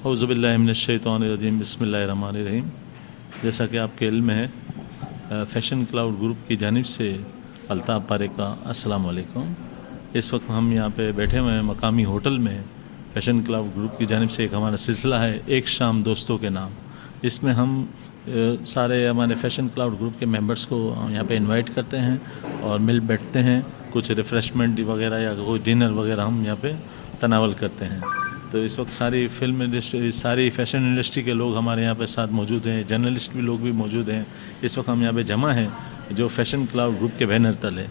औज़ुबिल्लाहि मिनश्शैतानिर्रजीम बिस्मिल्लाहिर्रहमानिर्रहीम। जैसा कि आपके इल्म में है, फ़ैशन क्लाउड ग्रुप की जानिब से अल्ताफ़ पारेक का अस्सलाम वालेकुम। इस वक्त हम यहाँ पे बैठे हुए हैं मकामी होटल में। फ़ैशन क्लाउड ग्रुप की जानिब से एक हमारा सिलसिला है एक शाम दोस्तों के नाम। इसमें हम सारे हमारे फ़ैशन क्लाउड ग्रुप के मेंबर्स को यहाँ पे इनवाइट करते हैं और मिल बैठते हैं। कुछ रिफ़्रेशमेंट वगैरह या कोई डिनर वगैरह हम यहाँ पे तनावल करते हैं। तो इस वक्त सारी फिल्म इंडस्ट्री, सारी फ़ैशन इंडस्ट्री के लोग हमारे यहाँ पे साथ मौजूद हैं। जर्नलिस्ट भी लोग भी मौजूद हैं। इस वक्त हम यहाँ पे जमा हैं जो फ़ैशन क्लाउड ग्रुप के बैनर तले।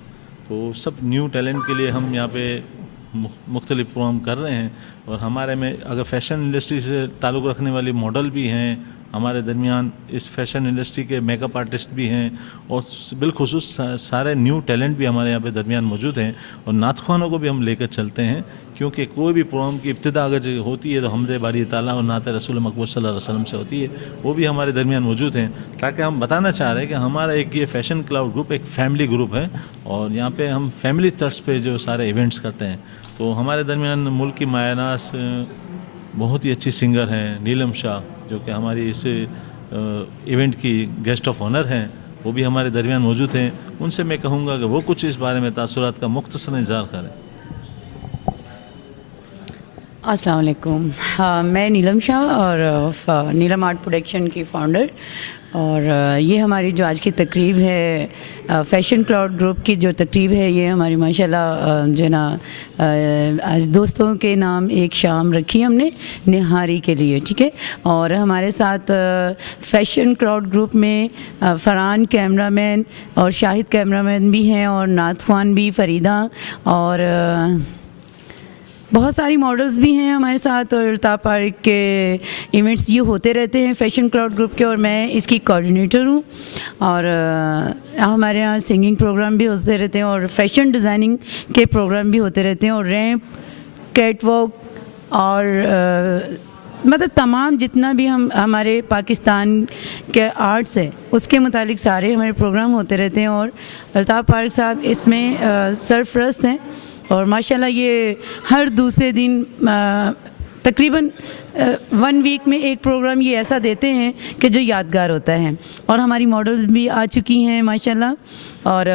तो सब न्यू टैलेंट के लिए हम यहाँ पे मुख्तलिफ प्रोग्राम कर रहे हैं। और हमारे में अगर फ़ैशन इंडस्ट्री से ताल्लुक़ रखने वाली मॉडल भी हैं हमारे दरमियान, इस फ़ैशन इंडस्ट्री के मेकअप आर्टिस्ट भी हैं और बिलखुसूस सारे न्यू टैलेंट भी हमारे यहाँ पे दरमियान मौजूद हैं। और नातख़्वानों को भी हम लेकर चलते हैं, क्योंकि कोई भी प्रोग्राम की इब्तिदा अगर होती है तो हमदे बारी ताला और नात रसूल मकबूल सल्लल्लाहु अलैहि वसल्लम से होती है। वो भी हमारे दरमियान मौजूद हैं, ताकि हम बताना चाह रहे हैं कि हमारा एक ये फ़ैशन क्लाउड ग्रुप एक फ़ैमिली ग्रुप है और यहाँ पे हम फैमिली तर्ज पे जो सारे इवेंट्स करते हैं। तो हमारे दरमियान मुल्क की मायनास बहुत ही अच्छी सिंगर हैं नीलम शाह, जो कि हमारी इस इवेंट की गेस्ट ऑफ ऑनर हैं, वो भी हमारे दरमियान मौजूद हैं। उनसे मैं कहूँगा कि वो कुछ इस बारे में तासुरात का मुख्तसर इज़हार करें। अस्सलाम वालेकुम। हाँ, मैं नीलम शाह और नीलम आर्ट प्रोडक्शन की फ़ाउंडर। और ये हमारी जो आज की तकरीब है फ़ैशन क्लाउड ग्रुप की जो तकरीब है, ये हमारी माशाल्लाह जो है ना आज दोस्तों के नाम एक शाम रखी हमने निहारी के लिए, ठीक है। और हमारे साथ फ़ैशन क्लाउड ग्रुप में फ़रहान कैमरामैन और शाहिद कैमरामैन भी हैं और नातख़्वान भी, फ़रीदा और बहुत सारी मॉडल्स भी हैं हमारे साथ। और अल्ताफ़ पारेक के इवेंट्स ये होते रहते हैं फ़ैशन क्लाउड ग्रुप के, और मैं इसकी कोऑर्डिनेटर हूँ। और हमारे यहाँ सिंगिंग प्रोग्राम भी होते रहते हैं और फ़ैशन डिज़ाइनिंग के प्रोग्राम भी होते रहते हैं और रैंप, कैटवॉक और मतलब तमाम जितना भी हमारे पाकिस्तान के आर्ट्स है उसके मुतालिक सारे हमारे प्रोग्राम होते रहते हैं। और अल्ताफ़ पारेक साहब इसमें सरफरस्त हैं और माशाल्लाह ये हर दूसरे दिन तकरीबन 1 वीक में एक प्रोग्राम ये ऐसा देते हैं कि जो यादगार होता है। और हमारी मॉडल्स भी आ चुकी हैं माशाल्लाह। और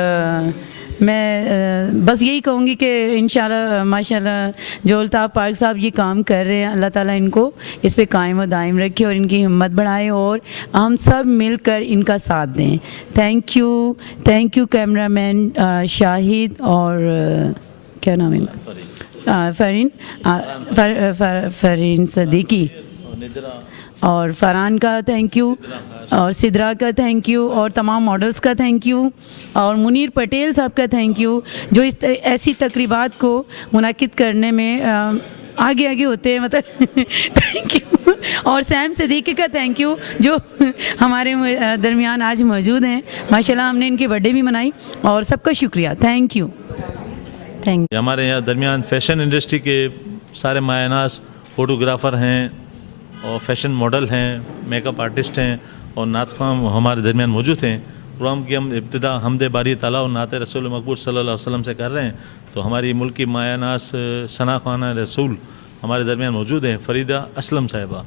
मैं बस यही कहूँगी कि इंशाल्लाह माशाल्लाह जो अल्ताफ़ पारेक साहब ये काम कर रहे हैं, अल्लाह ताला इनको इस पे कायम व दायम रखे और इनकी हिम्मत बढ़ाए और हम सब मिलकर इनका साथ दें। थैंक यू कैमरामैन शाहिद और क्या नाम है, फरीन सदीकी और फ़रहान का थैंक यू और सिद्रा का थैंक यू और तमाम मॉडल्स का थैंक यू और मुनीर पटेल साहब का थैंक यू, जो इस ऐसी तकरीबात को मुनाकिद करने में आगे होते हैं, मतलब थैंक यू। और सैम सदीकी का थैंक यू, जो हमारे दरमियान आज मौजूद हैं। माशाल्लाह हमने इनकी बर्थडे भी मनाई और सबका शुक्रिया, थैंक यू। हमारे यहाँ दरमियान फ़ैशन इंडस्ट्री के सारे मायनास फ़ोटोग्राफ़र हैं और फ़ैशन मॉडल हैं, मेकअप आर्टिस्ट हैं और नातख़्वान हमारे दरमियान मौजूद हैं। प्रोग्राम की हम इब्तिदा हमदे बारी ताला और नात रसूल मकबूल सल्लल्लाहु अलैहि वसल्लम से कर रहे हैं। तो हमारी मुल्क की मायनास सना खाना रसूल हमारे दरमियान मौजूद हैं, फ़रीदा असलम साहिबा।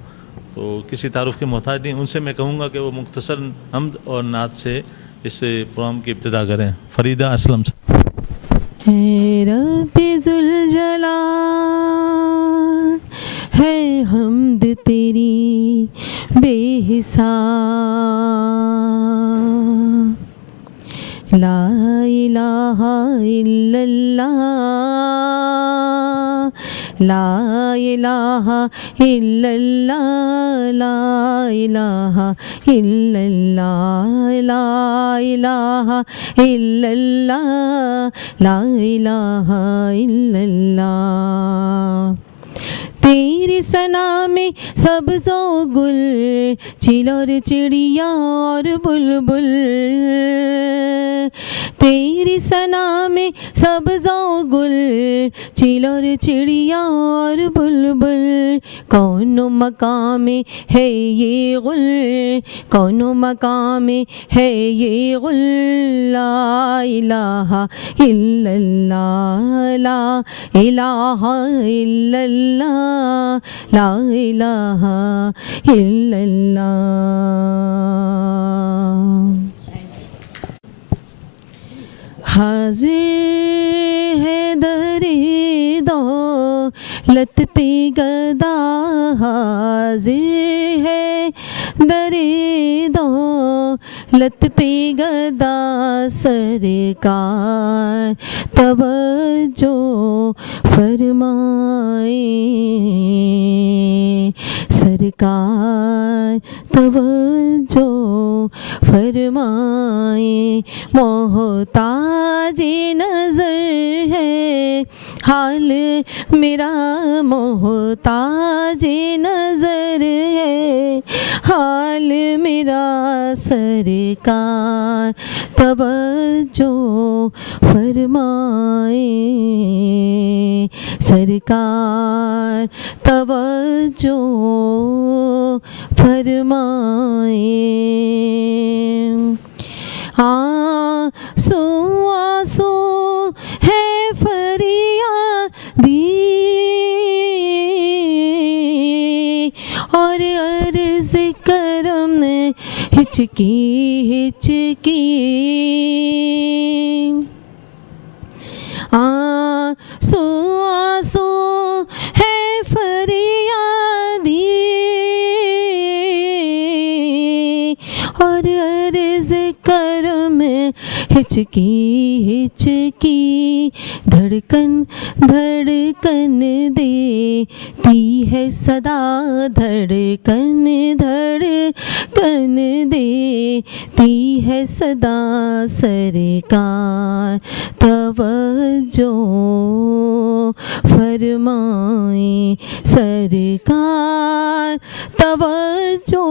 तो किसी तारुफ़ के मोहताज नहीं, उनसे मैं कहूँगा कि वो मुख्तसर हमद और नात से इस प्रोग्राम की इब्तिदा करें। फ़रीदा असलम साहिबा। रब्बे ज़ुल जलाल है हमद तेरी बेहिसाब, ला इलाहा इल्लल्लाह, ला इलाहा इल्लल्लाह, ला इलाहा इल्लल्लाह, ला इलाहा इल्लल्लाह, ला इलाहा इल्लल्लाह। तेरी सना में सब्ज़ो गुल, चिल और चिड़िया और बुलबुल, तेरी सना में सब्ज़ो गुल, चील और चिड़िया और बुलबुल, कौनो मकाम में है ये गुल, कौनो मकाम में है ये गुल। ला इलाहा इल्लल्लाह, ला इलाहा इल्लल्लाह, ला इलाहा इल्लल्लाह। हाजिर है दरे दौलत पे गदा, हाजिर है दरे दौलत पे गदा, सरकार तवज्जो फरमाए, सरकार तवज्जो फरमाए। मोहताजी नजर है हाल मेरा, मोहताजी नजर है हाल मेरा, सरकार तवज्जो फरमाए, सरकार तवज्जो फरमाए। आंसू आंसू है फरियादी, और अर्ज़ करम हिचकी हिचकी, आंसू आंसू है फरियादी, और अर्ज़ करम हिचकी हिचकी, धड़कन धड़कन देती है सदा, धड़कन धड़कन देती है सदा, सरकार तवज्जो फरमाए, सरकार तवज्जो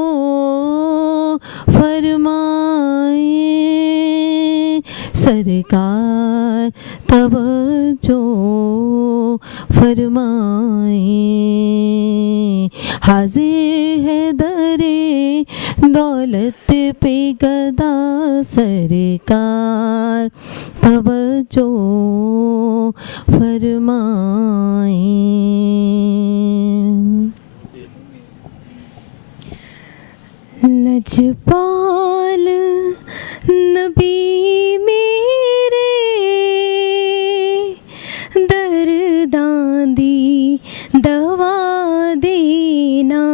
फरमाए, सरकार तवज्जो फरमाए। हाजिर है दरे दौलत पे गदा, सरकार तवज्जो फरमाए। लजपाल नबी मेरे, दर्दां दी दवा देना,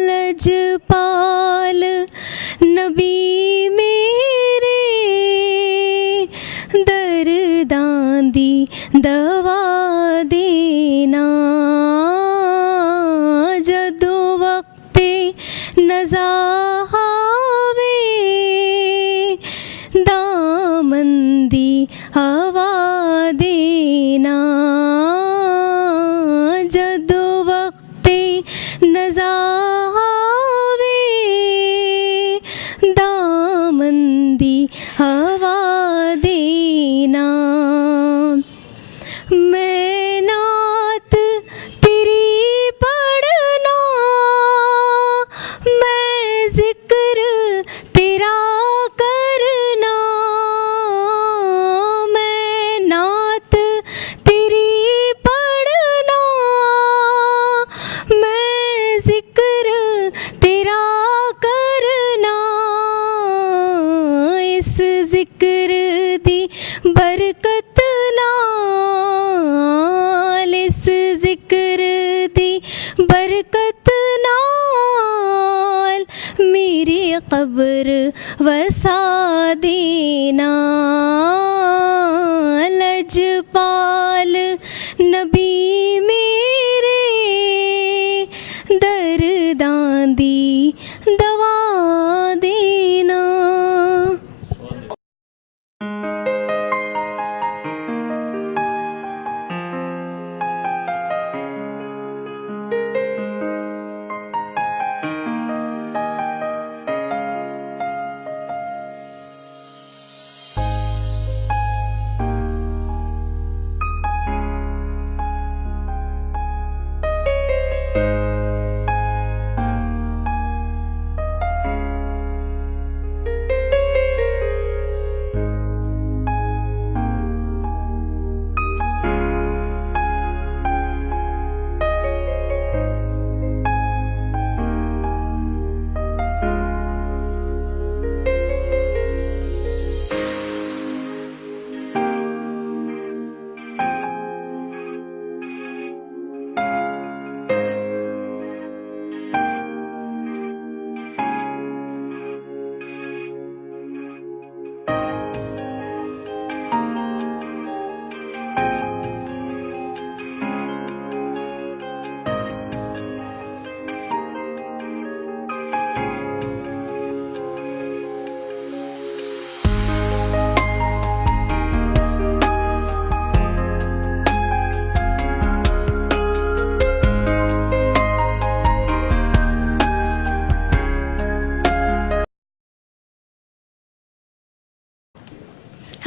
लजपाल नबी मेरे, दर्दां दी दवा देना, जदों वक्ते नज़ा आवे, दामन दी हवा देना, जदों वक्ते नज़ा आवे, दामन दी हवा देना। मैं नात तेरी पढ़ना, मैं जिक्र तेरा करना, मैं नात तेरी पढ़ना, मैं जिक्र तेरा करना, इस जिक्र दी बरकत नाल, इस जिक्र दी बरकत नाल, मेरी कब्र वसा देना, लजपाल नबी मेरे, दर्दां दी दवा देना।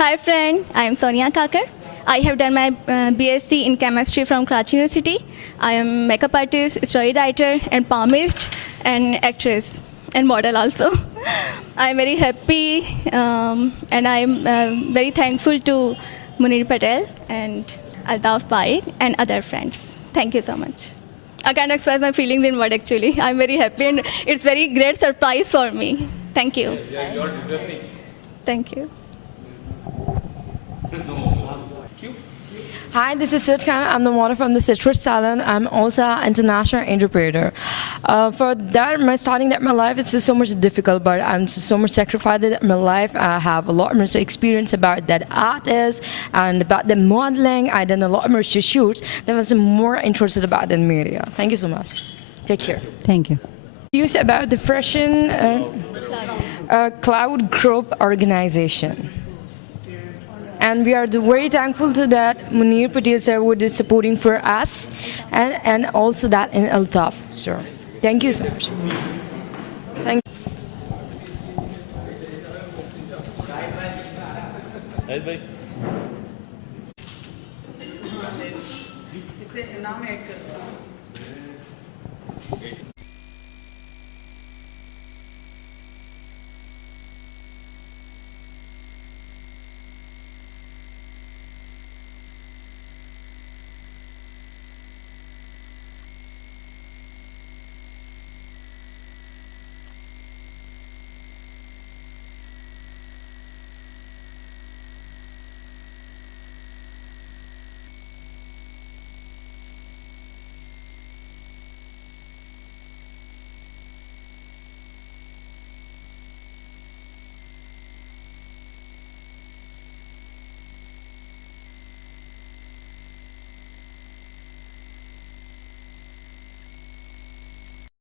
Hi friend, I am Sonia Kakar. I have done my BSc in chemistry from Karachi University. I am makeup artist, story writer, and palmist, and actress, and model also. I am very happy, and I am very thankful to Munir Patel and Altaf Parekh and other friends. Thank you so much. I can't express my feelings in word actually. I'm very happy and it's very great surprise for me. Thank you. Yeah, you're deserving. Thank you. Hi, this is Sid Khan. I'm the model from the Citrus Salon. I'm also an international interpreter. For that, starting my life is just so much difficult, but I'm just so much sacrificed in my life. I have a lot more experience about that artist and about the modeling. I done a lot more shoots. That was more interested about in media. Thank you so much. Take care. Thank you. News about the Fashion Cloud Group organization. And we are very thankful to that Munir Patel sir would is supporting for us and also that in Altaf sir. Thank you so much. Thank Shahid भाई इससे नाम add कर